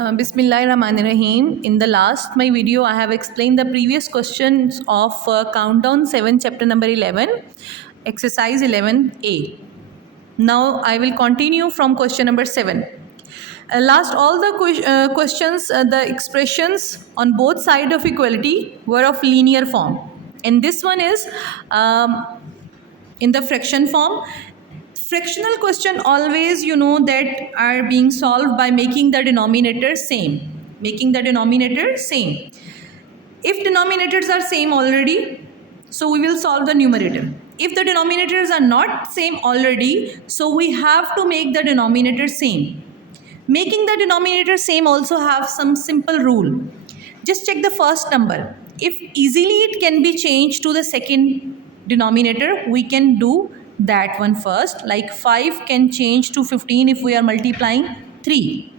Bismillahirrahmanirrahim. In the last my video, I have explained the previous questions of countdown 7, chapter number 11, exercise 11a. Now I will continue from question number 7. Last all the questions, the expressions on both sides of equality were of linear form, and this one is in the fraction form. Fractional question always that are being solved by making the denominator same. If denominators are same already, so we will solve the numerator. If the denominators are not same already, so we have to make the denominator same. Making the denominator same also have some simple rule. Just check the first number. If easily it can be changed to the second denominator, we can do that one first. Like 5 can change to 15 if we are multiplying 3.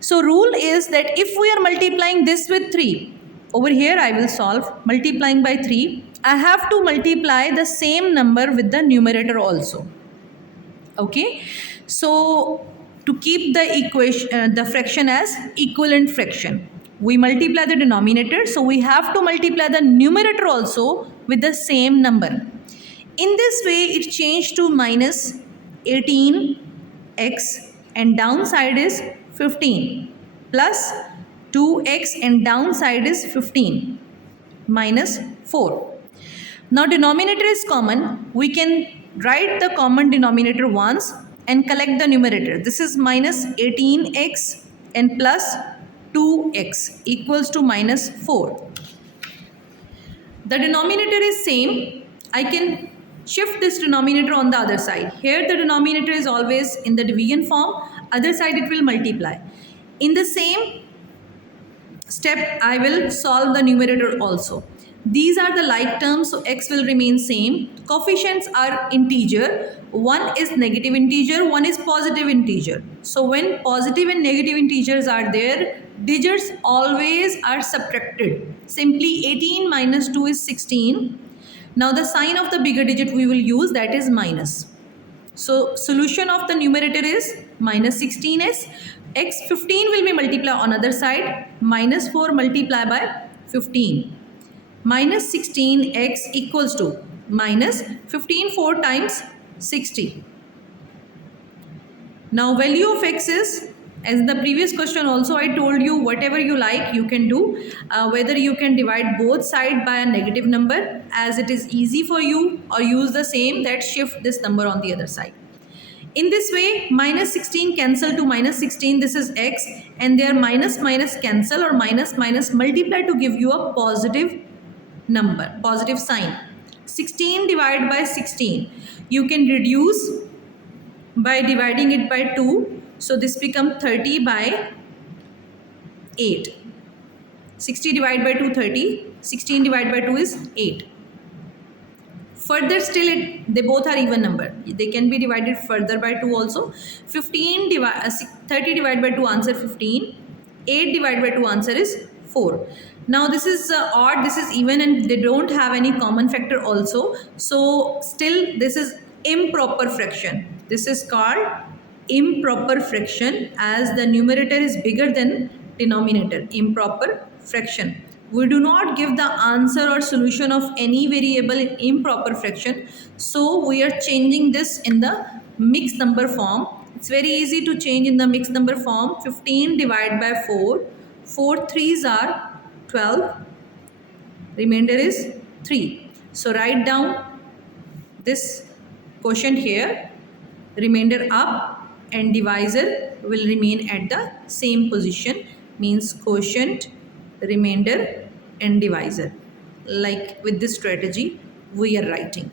So rule is that if we are multiplying this with 3, over here I will solve multiplying by 3. I have to multiply the same number with the numerator also. Okay. So to keep the equation, the fraction as equivalent fraction, we multiply the denominator, so we have to multiply the numerator also with the same number. In this way, it changed to minus 18x and downside is 15 plus 2x and downside is 15 minus 4. Now denominator is common. We can write the common denominator once and collect the numerator. This is minus 18x and plus 2x equals to minus 4. The denominator is same. I can shift this denominator on the other side. Here the denominator is always in the division form. Other side it will multiply. In the same step, I will solve the numerator also. These are the like terms, so x will remain same. Coefficients are integer. One is negative integer, one is positive integer. So when positive and negative integers are there, digits always are subtracted. Simply 18 minus 2 is 16. Now the sign of the bigger digit we will use, that is minus. So solution of the numerator is minus 16s. X 15 will be multiplied on other side. Minus 4 multiplied by 15. Minus 16x equals to minus 15 4 times 60. Now value of x is, as in the previous question also I told you, whatever you like you can do. Whether you can divide both sides by a negative number as it is easy for you, or use the same, that shift this number on the other side. In this way, minus 16 cancel to minus 16, this is x, and their minus minus cancel, or minus minus multiply to give you a positive number, positive sign. 16 divided by 16, you can reduce by dividing it by 2. So this becomes 30 by 8. 60 divided by 2, 30. 16 divided by 2 is 8. Further still, they both are even number. They can be divided further by 2 also. 30 divided by 2 answer 15. 8 divided by 2 answer is 4. Now this is odd, this is even, and they don't have any common factor also. So still this is improper fraction. This is called improper fraction, as the numerator is bigger than denominator. Improper fraction. We do not give the answer or solution of any variable in improper fraction. So we are changing this in the mixed number form. It's very easy to change in the mixed number form. 15 divided by 4. 4 3s are 12. Remainder is 3. So write down this quotient here. Remainder up and divisor will remain at the same position. Means quotient, remainder and divisor. Like with this strategy we are writing.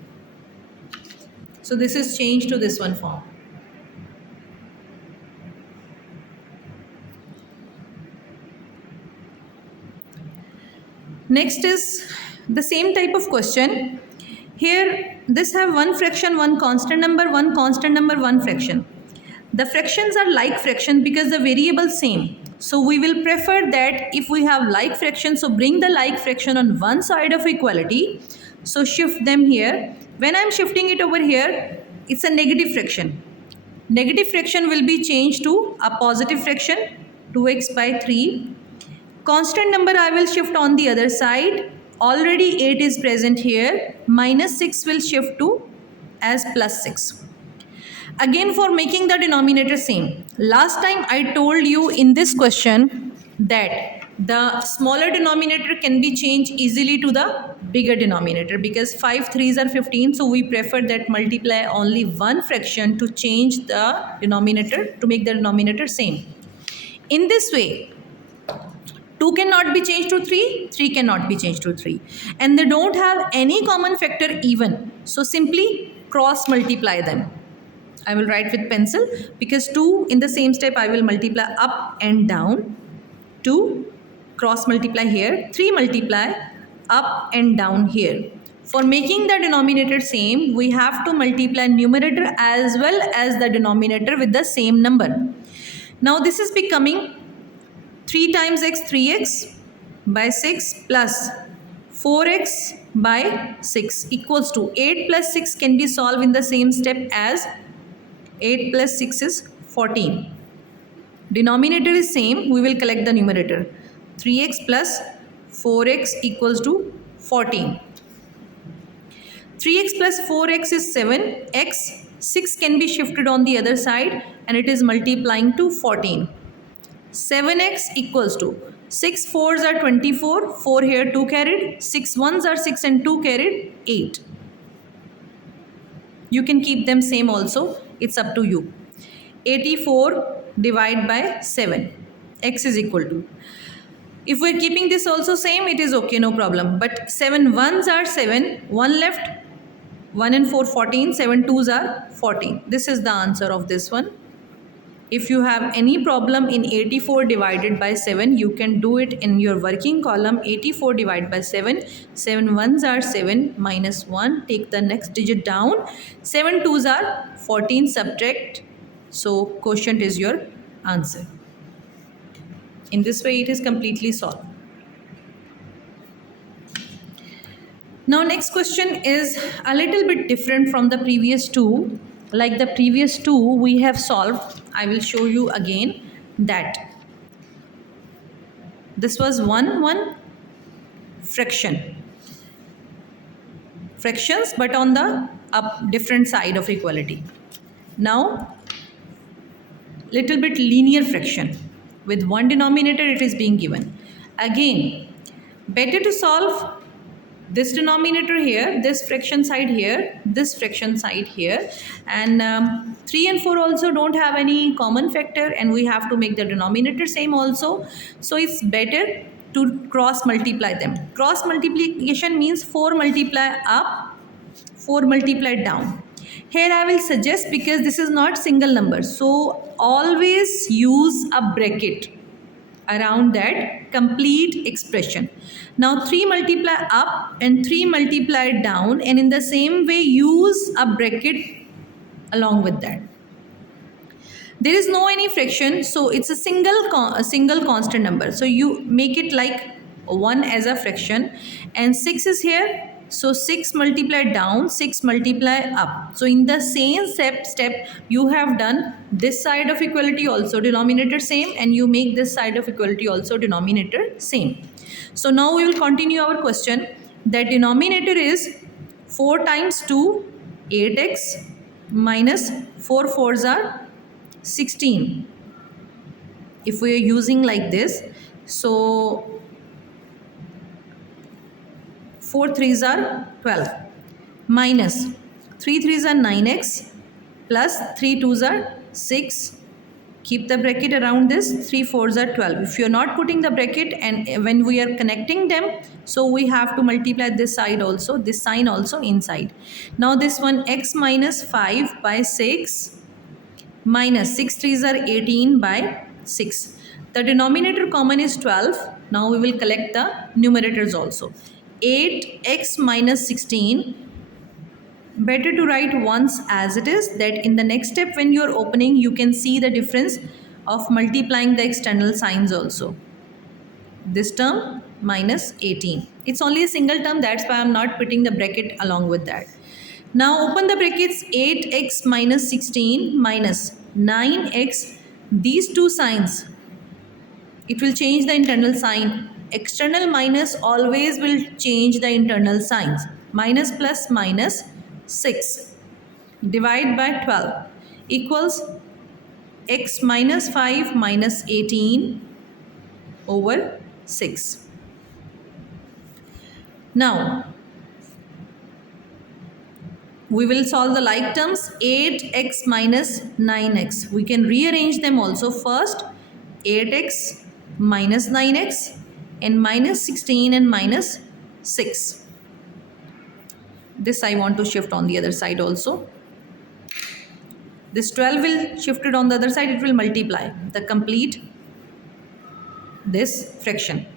So this is changed to this one form. Next is the same type of question. Here this have one fraction, one constant number, one constant number, one fraction. The fractions are like fraction because the variable same. So we will prefer that if we have like fractions, so bring the like fraction on one side of equality. So shift them here. When I am shifting it over here, it's a negative fraction. Negative fraction will be changed to a positive fraction. 2x by 3. Constant number I will shift on the other side. Already 8 is present here. Minus 6 will shift to as plus 6. Again, for making the denominator same. Last time I told you in this question that the smaller denominator can be changed easily to the bigger denominator, because 5 3s are 15, so we prefer that multiply only one fraction to change the denominator, to make the denominator same. In this way, 2 cannot be changed to 3, 3 cannot be changed to 3, and they don't have any common factor even. So simply cross multiply them. I will write with pencil, because 2 in the same step I will multiply up and down. 2 cross multiply here, 3 multiply up and down here. For making the denominator same, we have to multiply numerator as well as the denominator with the same number. Now this is becoming 3 times x 3x by 6 plus 4x by 6 equals to 8 plus 6 can be solved in the same step as 8 plus 6 is 14. Denominator is same, we will collect the numerator. 3x plus 4x equals to 14. 3x plus 4x is 7x. 6 can be shifted on the other side and it is multiplying to 14. 7x equals to 6 4s are 24, 4 here 2 carried, 6 1s are 6 and 2 carried, 8. You can keep them same also, it's up to you. 84 divided by 7, x is equal to. If we are keeping this also same, it is okay, no problem. But 7 1s are 7, 1 left, 1 and 4 14, 7 2s are 14. This is the answer of this one. If you have any problem in 84 divided by 7, you can do it in your working column. 84 divided by 7, 7 1s are 7 minus 1, take the next digit down, 7 2s are 14, subtract, so quotient is your answer. In this way it is completely solved. Now next question is a little bit different from the previous two. Like the previous two we have solved, I will show you again that this was 1 fraction. Fractions but on the different side of equality. Now little bit linear fraction. With one denominator it is being given. Again, better to solve this denominator here, this fraction side here, this fraction side here, and 3 and 4 also don't have any common factor and we have to make the denominator same also. So it's better to cross multiply them. Cross multiplication means 4 multiply up, 4 multiply down. Here I will suggest, because this is not single number, so always use a bracket around that complete expression. Now 3 multiply up and 3 multiply down, and in the same way use a bracket along with that. There is no any fraction, so it's a single constant number. So you make it like 1 as a fraction, and 6 is here. So 6 multiply down, 6 multiply up. So in the same step you have done this side of equality also denominator same, and you make this side of equality also denominator same. So now we will continue our question. That denominator is 4 times 2, 8x minus 4 4s are 16. If we are using like this, so 4 3s are 12 minus 3 3s are 9x plus 3 2s are 6. Keep the bracket around this, 3 4s are 12. If you are not putting the bracket and when we are connecting them, so we have to multiply this side also, this sign also inside. Now this one, x minus 5 by 6 minus 6 3s are 18 by 6. The denominator common is 12. Now we will collect the numerators also. 8x minus 16, better to write once as it is, that in the next step when you are opening you can see the difference of multiplying the external signs also. This term minus 18, it's only a single term, that's why I am not putting the bracket along with that. Now open the brackets. 8x minus 16 minus 9x, these two signs it will change the internal sign. External minus always will change the internal signs. Minus plus minus 6. Divide by 12 equals x minus 5 minus 18 over 6. Now, we will solve the like terms. 8x minus 9x. We can rearrange them also. First, 8x minus 9x and minus 16 and minus 6. This I want to shift on the other side also. This 12 will shift it on the other side. It will multiply the complete this fraction.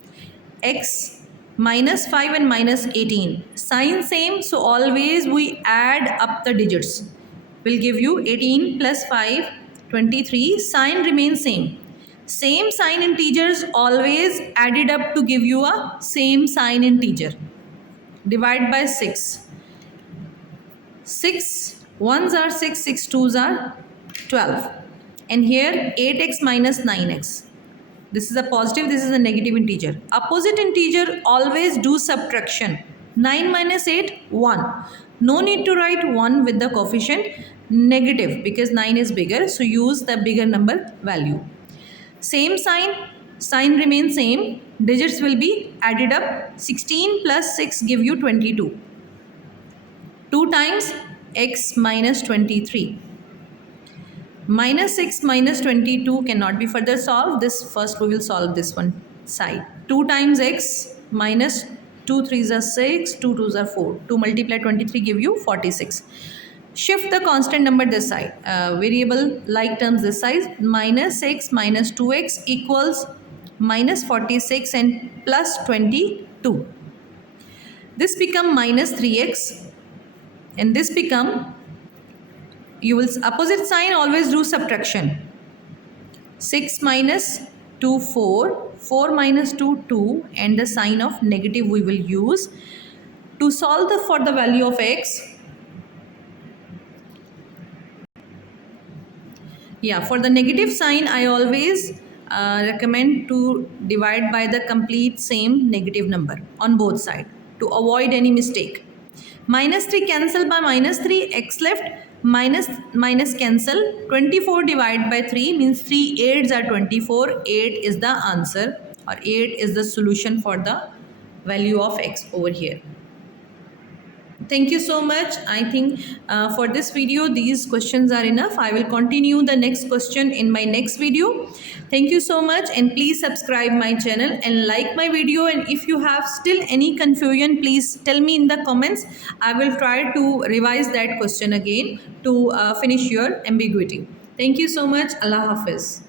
X minus 5 and minus 18. Sign same, so always we add up the digits. Will give you 18 plus 5, 23. Sign remains same. Same sign integers always added up to give you a same sign integer. Divide by 6. 6 ones are 6, 6 twos are 12. And here 8x minus 9x. This is a positive, this is a negative integer. Opposite integer always do subtraction. 9 minus 8, 1. No need to write 1 with the coefficient negative because 9 is bigger. So use the bigger number value. Same sign remains same. Digits will be added up. 16 plus 6 give you 22. 2 times x minus 23. Minus 6 minus 22 cannot be further solved. This first we will solve this one side. 2 times x minus 2 3s are 6, 2 2s are 4. 2 multiply 23 give you 46. Shift the constant number this side. Variable like terms this side. Minus 6 minus 2x equals minus 46 and plus 22. This become minus 3x and this become, you will opposite sign always do subtraction. 6 minus 2 4, 4 minus 2 2, and the sign of negative we will use to solve for the value of x. Yeah, for the negative sign I always recommend to divide by the complete same negative number on both sides to avoid any mistake. Minus 3 cancel by minus 3, x left, minus cancel. 24 divided by 3 means 3 8s are 24. 8 is the answer, or 8 is the solution for the value of x over here. Thank you so much. I think for this video these questions are enough. I will continue the next question in my next video. Thank you so much, and please subscribe my channel and like my video, and if you have still any confusion please tell me in the comments. I will try to revise that question again to finish your ambiguity. Thank you so much. Allah Hafiz.